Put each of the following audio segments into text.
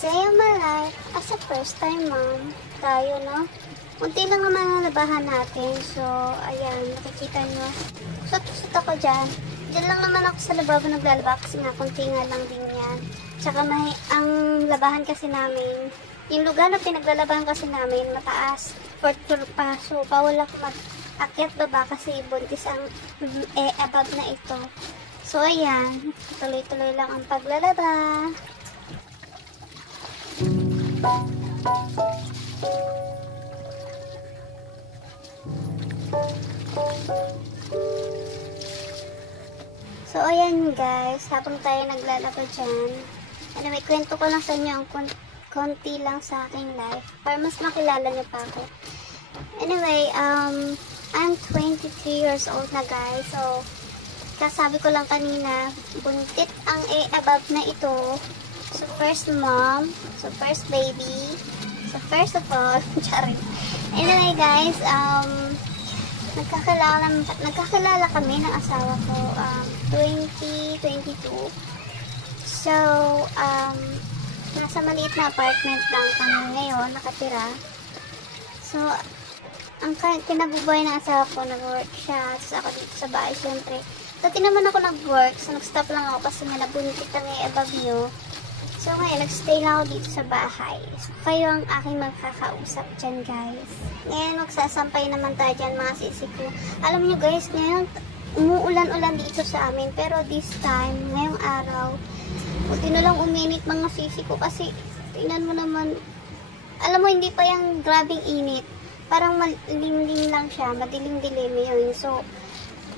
Day of my life as a first time mom. Tayo, no? Unti lang naman ang labahan natin. So, ayan, nakikita nyo. Sut ako dyan. Diyan lang naman ako sa lababo naglalaba kasi nga kunti nga lang din yan. Tsaka ang labahan kasi namin, yung lugar na pinaglalabahan kasi namin, mataas. Fourth floor pa. So, bawal ako mag-akyat baba kasi buntis ang above na ito. So, ayan. Tuloy-tuloy lang ang paglalaba. So, ayan guys, habang tayo naglalaba dyan, anyway, kwento ko lang sa inyo ang konti lang sa aking life para mas makilala niyo pa ako. Anyway, I'm 23 years old na guys. So, kasabi ko lang kanina, buntit ang above na ito. So, first mom, so first baby, so first of all, charing. Anyway guys, nagkakilala kami ng asawa ko 2022. So, nasa maliit na apartment lang kami ngayon nakatira. So, ang kinabubuhay ng asawa ko, nag-work siya. Tapos ako dito sa bahay, syempre. Dati naman ako nag-work, so nag-stop lang ako kasi nga nabuntit ang above nyo. So, ngayon, nag-stay lang ako dito sa bahay. So, kayo ang aking magkakausap dyan, guys. Ngayon, magsasampay naman tayo dyan, mga sisi ko. Alam niyo guys, ngayon, umuulan-ulan dito sa amin. Pero this time, ngayong araw, buti na lang uminit mga sisi ko. Kasi, tingnan mo naman, alam mo, hindi pa yung grabing init. Parang malimlim lang siya, madilim-dilim yun. So,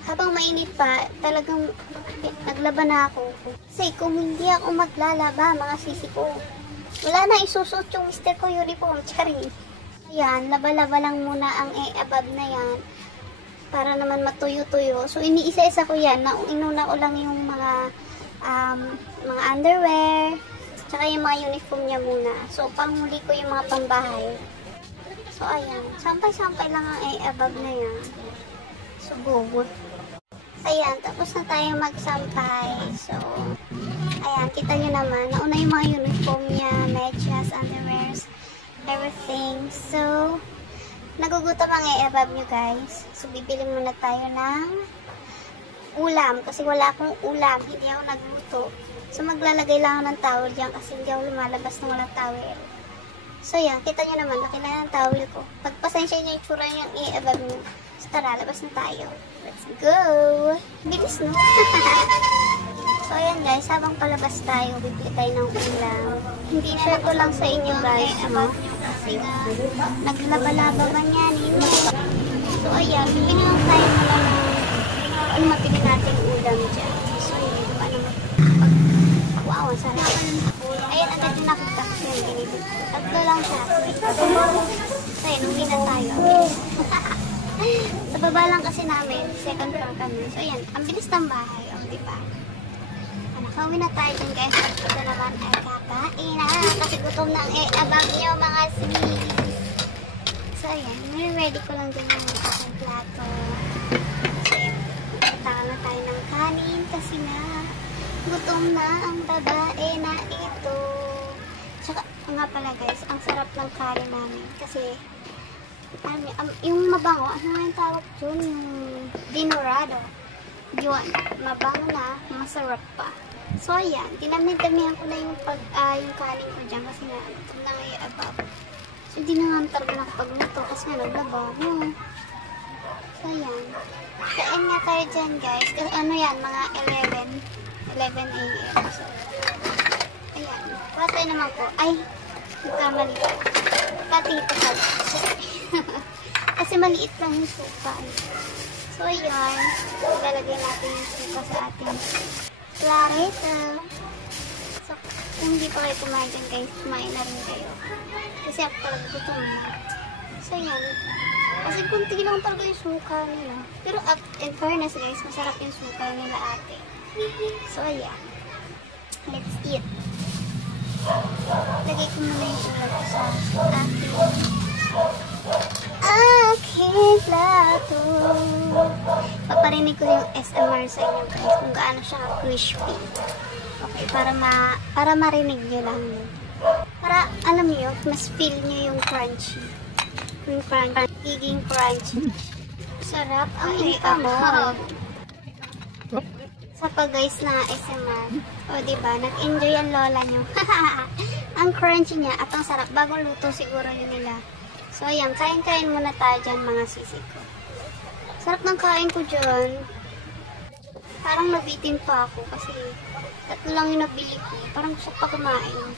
habang mainit pa, talagang naglaba na ako. Kasi kung hindi ako maglalaba, mga sisi ko, wala na isusot yung mister ko uniform, charing. Ayan, laba-laba lang muna ang above na yan para naman matuyo-tuyo. So, iniisa-isa ko yan. Inuna ko lang yung mga underwear, tsaka yung mga uniform niya muna. So, panghuli ko yung mga pambahay. So, ayan. Sampay-sampay lang ang above na yan. So, good. Ayan, tapos na tayo magsampay. So, ayan, kita nyo naman. Nauna yung mga uniform niya, medyas, underwears, everything. So, nagugutom ang above nyo guys. So, bibili muna tayo ng ulam. Kasi wala akong ulam. Hindi ako nagluto. So, maglalagay lang ako ng towel dyan kasi hindi ako lumalabas ng walang towel. So, yan. Kita nyo naman. Laki na yung towel ko. Pagpasensya nyo yung tsura yung above nyo. So, tara, labas na tayo. Let's go! Bilis, no? So, ayan guys. Habang palabas tayo, bibili tayo ng ulam. Hindi share ko lang sa inyo guys, no? Kasi naglaba-laba man yan, So, ayan. Bibili lang tayo mula ng ano mapili natin ulam dyan. So, hindi ko ano wow, ang sarap. Ayan, agad din nakita kasi yung ginibig. Tatlo lang siya. So, ayan, uwi na tayo. Sa baba lang kasi namin, second floor kami. So, ayan, ang bilis ng bahay. O, diba? Nakauwi na tayo dun, guys. At ito naman ay kakain na. Kasi gutom na ang above nyo, mga sweet. So, ayan, ready ko lang din yung aking plato. So, ayan, puntahan na tayo ng kanin kasi na gutom na ang babae na ito. Tsaka, nga pala guys, ang sarap ng kanin namin. Kasi, yung mabango, ano nga yung tawag dun? Yung dinurado. Yun, mabango na, masarap pa. So, ayan, tinamid-damihan ko na yung kanin ko dyan kasi nga, ito na nga yung above. So, hindi na nga talaga nakapagluto kasi nga naglaba. So, ayan. Kain nga tayo dyan, guys. Kasi ano yan, mga 11 a.m. So, ayan. Patay naman po. Ay, nagkamali ko. Patito ka. Kasi maliit lang yung suka. So, ayan. Ilalagay natin yung suka sa ating clarito. So, kung hindi pa kayo kumain dyan, guys, kumain na rin kayo. Kasi ako talaga gutom na. So, ayan. Kasi kunti lang talaga yung suka nila. Pero, in fairness, guys, masarap yung suka nila ate. So, ayan. Let's eat. Lagay ko muna yung ulam ko sa aking plato. Paparinig ko yung SMR sa inyo guys kung gaano siya crispy. Okay, para marinig nyo lang. alam niyo, mas feel niyo yung crunchy. Yung crunchy, giging crunchy. Sarap. Ay, mo. Sa pa guys na SMR. O, diba? Nag-enjoy ang lola nyo. Ang crunchy niya at ang sarap. Bagong luto siguro yun nila. So, ayan. Kain-kain muna tayo dyan, mga sisi ko. Sarap ng kain ko dyan. Parang nabitin pa ako kasi tatlo lang yung nabili ko. Parang gusto pa kumain.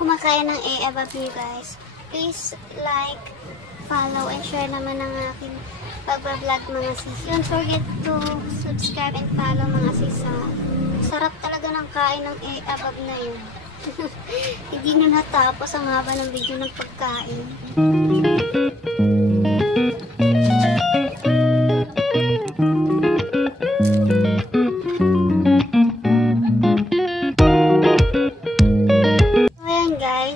Kumakain ng above you guys. Please like, follow, and share naman ang aking pag-vlog mga sis. Don't forget to subscribe and follow mga sis. Sarap talaga ng kain ng above na yun. Hindi na natapos ang haba ng video ng pagkain.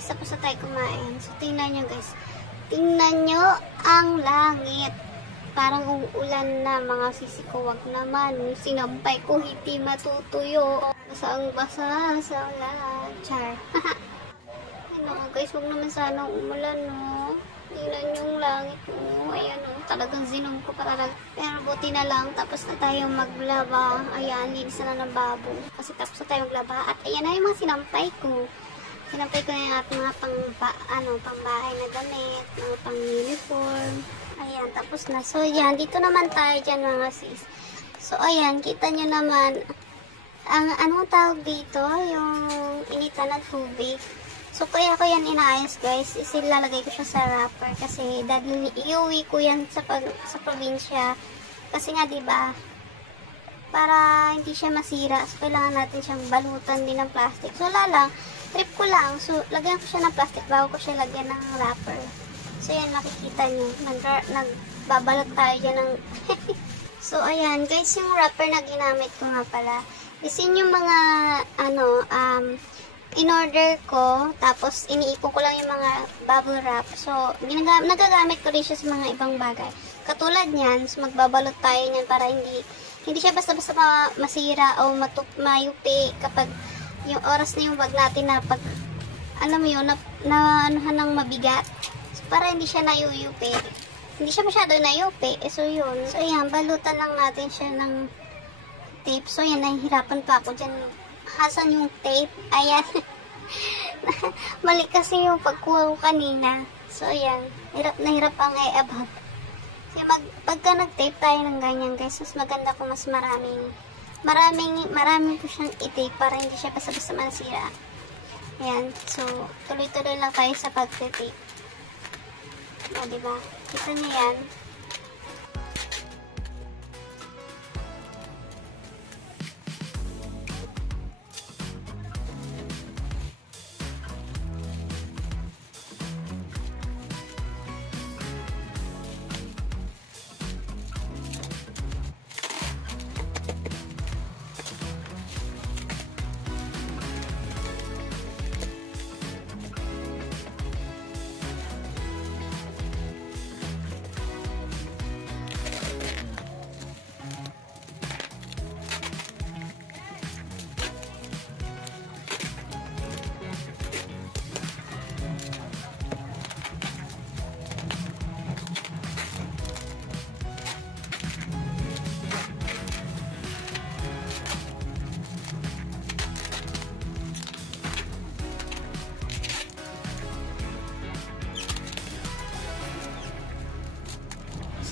Tapos na tayo kumain. So, tingnan nyo guys. Tingnan nyo ang langit. Parang uulan na mga sisi ko. Wag naman. Sinampay ko hindi matutuyo. Basang-basa sa ulan. Char. Ay naku guys. Wag naman sana umulan no. Tingnan nyo yung langit no. Ayan no. Talagang zinom ko pa talaga. Pero buti na lang. Tapos na tayo maglaba. Ayan. Linis na ng babo. Kasi tapos na tayo maglaba. At ayan na yung mga sinampay ko. Sinampay ko na yung ating mga pangbahay na damit, mga pang-uniform. Ayan, tapos na. So, yan. Dito naman tayo dyan, mga sis. So, ayan. Kita nyo naman, anong tawag dito? Yung initan ng tubig. So, kaya ko yan inaayos, guys. Isilalagay ko siya sa wrapper. Kasi, iuwi ko yan sa probinsya. Kasi nga, diba, para hindi siya masira. So, kailangan natin siyang balutan din ng plastic. So, wala lang. Trip ko lang. So, lagyan ko siya ng plastic bago ko siya lagyan ng wrapper. So, yan, makikita nyo. Nagbabalot tayo dyan ng... So, ayan. Guys, yung wrapper na ginamit ko nga pala. Isin yung mga, in-order ko. Tapos, iniipon ko lang yung mga bubble wrap. So, nagagamit ko rin siya sa mga ibang bagay. Katulad niyan, so magbabalot tayo niyan para hindi siya basta-basta masira o mayupi kapag yung oras na yung bag natin na pag, alam mo yun, anuhan ng mabigat. So, para hindi siya nayuyupi. Hindi siya masyado nayupi. So, yun. So, ayan, balutan lang natin siya ng tape. So, ayan, nahihirapan pa ako dyan. Hasan yung tape. Ayan. Mali kasi yung pagkuha ko kanina. So, ayan. Hirap na hirap ang above. So, pagka nag-tape tayo ng ganyan, guys, mas maganda kung mas maraming po siyang i-tape para hindi siya basta-basta masira. Ayan. So, tuloy-tuloy lang tayo sa pag-tape. O, diba? Kita niyo yan.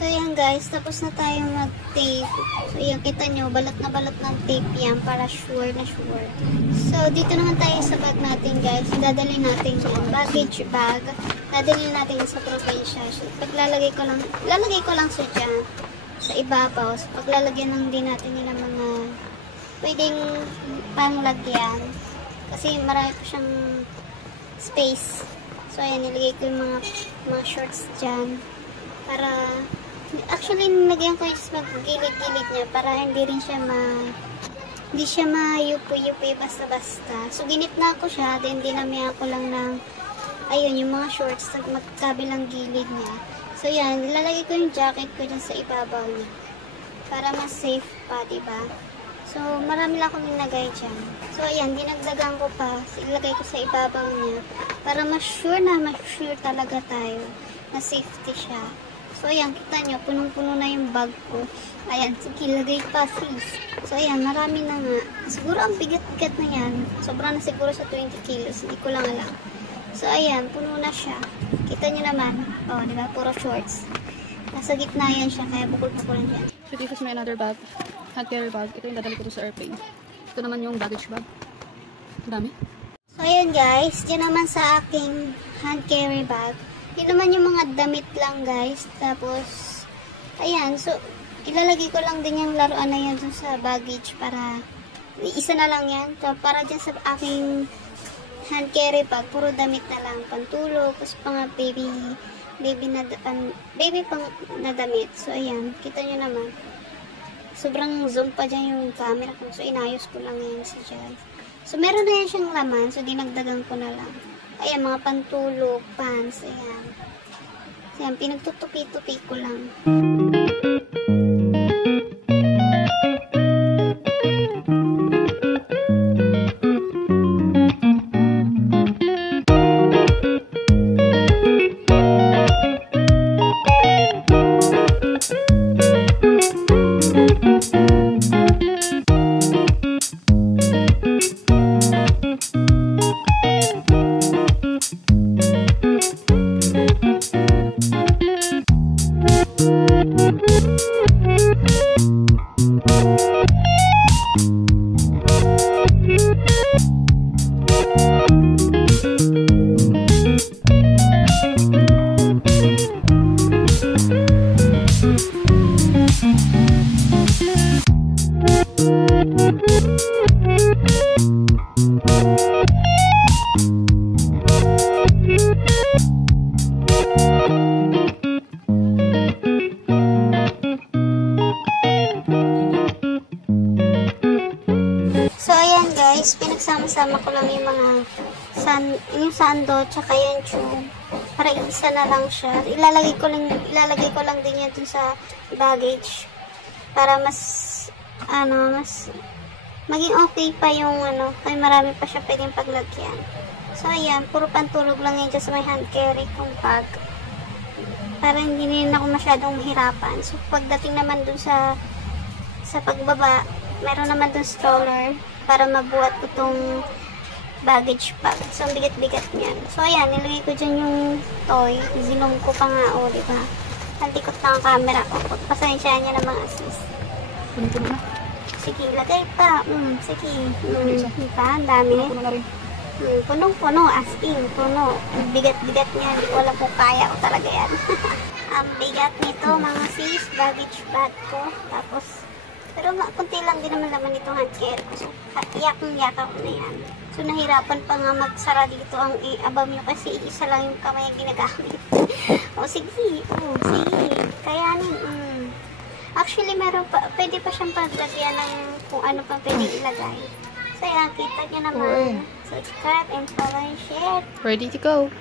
So, yan guys, tapos na tayo mag-tape. So, yan, kita nyo, balot na balot ng tape yan para sure na sure. So, dito naman tayo sa bag natin guys. Dadalhin natin yung baggage bag. Dadalhin natin sa probinsya. So, lalagay ko lang siya dyan sa ibabaw. So, paglalagyan lang din natin yung mga pwedeng panglagyan. Kasi marami po siyang space. So, ayan, nilagay ko yung mga shorts dyan. Para, actually, nilagyan ko yung gilid-gilid niya para hindi rin siya Hindi siya mayupo-yupo basta-basta. So, ginitna ko siya. Then, dinamihan ko lang ng, ayun, yung mga shorts sa magkabilang gilid niya. So, yan. Nilalagay ko yung jacket ko dyan sa ibabaw niya. Para mas safe pa, diba? So, marami lang akong nilagay dyan. So, ayan. Dinagdagan ko pa. Ilagay ko sa ibabaw niya. Para mas sure talaga tayo na safety siya. So, ayan. Kita nyo. Punong-puno na yung bag ko. Ayan, sige, lagay pa, sis. So, ayan, marami na nga. Siguro, ang bigat-bigat na yan. Sobrang na siguro sa 20 kilos. Hindi ko lang alam. So, ayan, puno na siya. Kita nyo naman. O, diba? Puro shorts. Nasa gitna yan siya, kaya bukol-bukulan dyan. So, this is my another bag. Hand carry bag. Ito yung dadali ko to sa airplane. Ito naman yung baggage bag. Ang dami. So, ayan guys. Diyan naman sa aking hand carry bag. Yun naman yung mga damit lang, guys. Tapos, ayan. So, ilalagay ko lang din yung laruan na yan dun sa baggage para isa na lang yan. So, para dyan sa aking hand carry bag, puro damit na lang. Pantulog, tapos pang baby pang na damit. So, ayan. Kita nyo naman. Sobrang zoom pa dyan yung camera ko. So, inayos ko lang yan si Jai. So, meron na yan siyang laman. So, dinagdagan ko na lang. Ayan, mga pantulog, pants. Ayan. Ayan, pinagtutupi-tupi ko lang. Pinagsama-sama ko lang yung mga yung sando tsaka yung tube para isa na lang siya. Ilalagay ko lang din yan dun sa baggage para mas maging okay pa yung ay marami pa siya pwedeng paglagyan. So ayan, puro pantulog lang yan dyan sa may hand carry kong bag para hindi rin ako masyadong mahirapan. So pagdating naman dun sa pagbaba, meron naman dun stroller para mabuhat ko tong baggage bag. So, ang bigat-bigat niyan. So, ayan, nilagay ko dyan yung toy. Zinom ko pa nga, diba? Nalikot na ang camera ko. Pasensya niya ng mga sis. Puno-puno na. Sige, lagay pa. Sige. Diba? Ang dami. Puno na rin. Punong-puno. As in, puno. Ang bigat-bigat niyan. Wala po kaya ko talaga yan. Ang bigat nito, mga sis. Baggage bag ko. Tapos, pero kunti lang din naman laman itong hand carry ko. So, iyak-yaka ko na yan. So, nahirapan pa nga magsara dito ang abam nyo kasi isa lang yung kamay ang ginagamit. Sige. Sige. Kayanin. Actually, meron pa, pwede pa siyang paglagyan ng kung ano pa pwede ilagay. So, yan, kita nyo naman. Subscribe and follow and share. Ready to go.